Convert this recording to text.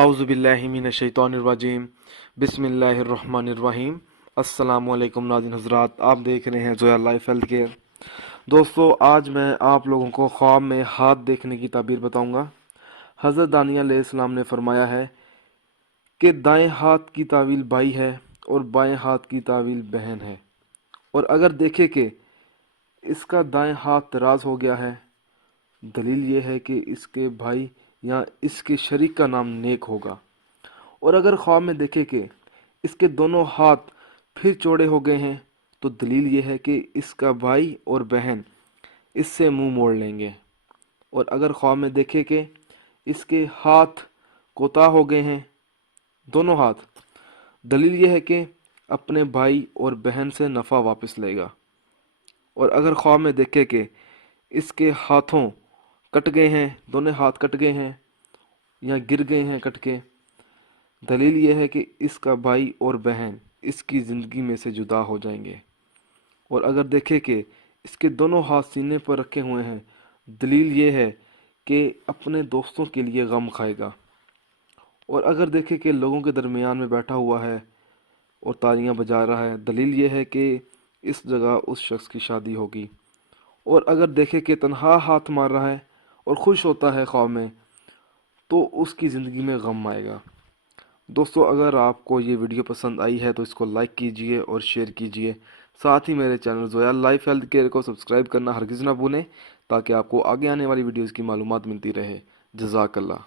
आउज़ुबिल्लाहिमिनश्शैतानिर्रजीम बिस्मिल्लाहिर्रहमानिर्रहीम। अस्सलामुअलैकुम नाज़रीन हज़रात, आप देख रहे हैं जोया लाइफ हेल्थ केयर। दोस्तों, आज मैं आप लोगों को ख्वाब में हाथ देखने की ताबीर बताऊंगा। हज़रत दानिया अलैहिस्सलाम ने फरमाया है कि दाएं हाथ की तावील भाई है और बाएं हाथ की तावील बहन है, और अगर देखे कि इसका दाएं हाथ दराज हो गया है, दलील ये है कि इसके भाई या इसके शरीक का नाम नेक होगा। और अगर ख्वाब में देखे कि इसके दोनों हाथ फिर चौड़े हो गए हैं, तो दलील ये है कि इसका भाई और बहन इससे मुंह मोड़ लेंगे। और अगर ख्वाब में देखे कि इसके हाथ कोताह हो गए हैं, दोनों हाथ, दलील ये है कि अपने भाई और बहन से नफ़ा वापस लेगा। और अगर ख्वाब में देखे कि इसके हाथों कट गए हैं, दोनों हाथ कट गए हैं या गिर गए हैं कट के, दलील यह है कि इसका भाई और बहन इसकी ज़िंदगी में से जुदा हो जाएंगे। और अगर देखे कि इसके दोनों हाथ सीने पर रखे हुए हैं, दलील ये है कि अपने दोस्तों के लिए गम खाएगा। और अगर देखे कि लोगों के दरमियान में बैठा हुआ है और तालियां बजा रहा है, दलील ये है कि इस जगह उस शख्स की शादी होगी। और अगर देखे कि तन्हा हाथ मार रहा है और खुश होता है ख्वाब में, तो उसकी ज़िंदगी में गम आएगा। दोस्तों, अगर आपको ये वीडियो पसंद आई है तो इसको लाइक कीजिए और शेयर कीजिए। साथ ही मेरे channel Zoya life health care को सब्सक्राइब करना हरगिज़ ना भूलें, ताकि आपको आगे आने वाली वीडियोज़ की मालूमात मिलती रहे। जज़ाकल्लाह।